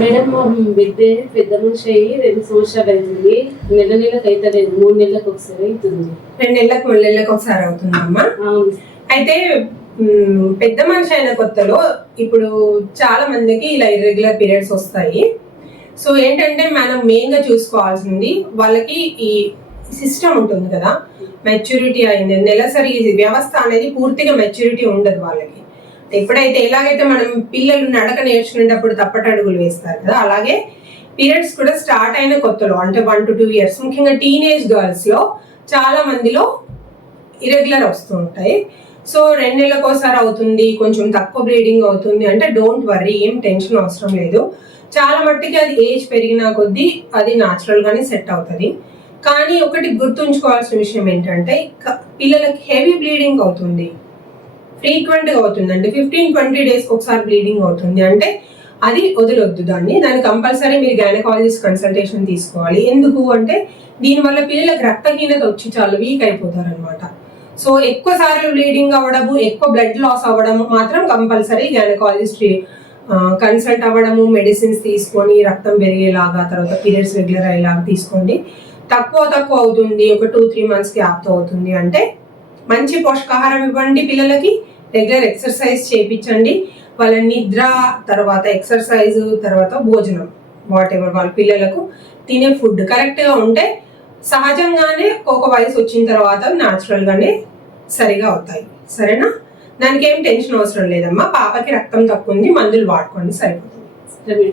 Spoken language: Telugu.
మేడం మా బిడ్డ పెద్ద మనిషి అయ్యి 2 సంవత్సరాలు అవుతుంది. నెలకు అయితే లేదు, 3 నెలలకు ఒకసారి అవుతుంది. 2 నెలలకు 3 నెలలకు ఒకసారి అవుతుందమ్మా. అవును. అయితే పెద్ద మనిషి అయిన కొత్తలో ఇప్పుడు చాలా మందికి ఇలా ఇర్రెగ్యులర్ పీరియడ్స్ వస్తాయి. సో ఏంటంటే మనం మెయిన్ గా చూసుకోవాల్సింది వాళ్ళకి ఈ సిస్టమ్ ఉంటుంది కదా, మెచ్యూరిటీ అయింది, నెలసరి వ్యవస్థ అనేది పూర్తిగా మెచ్యూరిటీ ఉండదు వాళ్ళకి. ఎప్పుడైతే ఎలాగైతే మనం పిల్లలు నడక నేర్చుకునేటప్పుడు తప్పటడుగులు వేస్తారు కదా, అలాగే పీరియడ్స్ కూడా స్టార్ట్ అయిన కొత్తలో అంటే 1 to 2 years, ముఖ్యంగా టీనేజ్ గర్ల్స్ లో చాలా మందిలో ఇరెగ్యులర్ వస్తూ ఉంటాయి. సో 2 నెలలకు ఒకసారి అవుతుంది, కొంచెం తక్కువ బ్లీడింగ్ అవుతుంది అంటే డోంట్ వర్రీ, ఏం టెన్షన్ అవసరం లేదు. చాలా మట్టికి అది ఏజ్ పెరిగిన కొద్దీ అది న్యాచురల్ గానే సెట్ అవుతుంది. కానీ ఒకటి గుర్తుంచుకోవాల్సిన విషయం ఏంటంటే పిల్లలకి హెవీ బ్లీడింగ్ అవుతుంది, ఫ్రీక్వెంట్ గా అవుతుందండి. 15-20 days ఒకసారి బ్లీడింగ్ అవుతుంది అంటే అది వదిలొద్దు దాన్ని కంపల్సరీ మీరు గైనకాలజిస్ట్ కన్సల్టేషన్ తీసుకోవాలి. ఎందుకు అంటే దీనివల్ల పిల్లలకు రక్తహీనత వచ్చి చాలా వీక్ అయిపోతారు అనమాట. సో ఎక్కువ సార్లు బ్లీడింగ్ అవ్వడము, ఎక్కువ బ్లడ్ లాస్ అవ్వడము మాత్రం కంపల్సరీ గైనకాలజిస్ట్ కన్సల్ట్ అవ్వడము, మెడిసిన్స్ తీసుకొని రక్తం పెరిగేలాగా, తర్వాత పీరియడ్స్ రెగ్యులర్ అయ్యేలాగా తీసుకోండి. తక్కువ అవుతుంది, ఒక 2-3 months గ్యాప్తో అవుతుంది అంటే మంచి పోషకాహారం ఇవ్వండి, పిల్లలకి రెగ్యులర్ ఎక్సర్సైజ్ చేయించండి. వాళ్ళ నిద్ర, తర్వాత ఎక్సర్సైజ్, తర్వాత భోజనం, వాట్ ఎవర్ వాళ్ళ పిల్లలకు తినే ఫుడ్ కరెక్ట్గా ఉంటే సహజంగానే ఒక వయసు వచ్చిన తర్వాత న్యాచురల్ గానే సరిగా అవుతాయి. సరేనా? దానికి ఏం టెన్షన్ అవసరం లేదమ్మా. పాపకి రక్తం తక్కువ ఉంది, మందులు వాడుకోండి, సరిపోతుంది.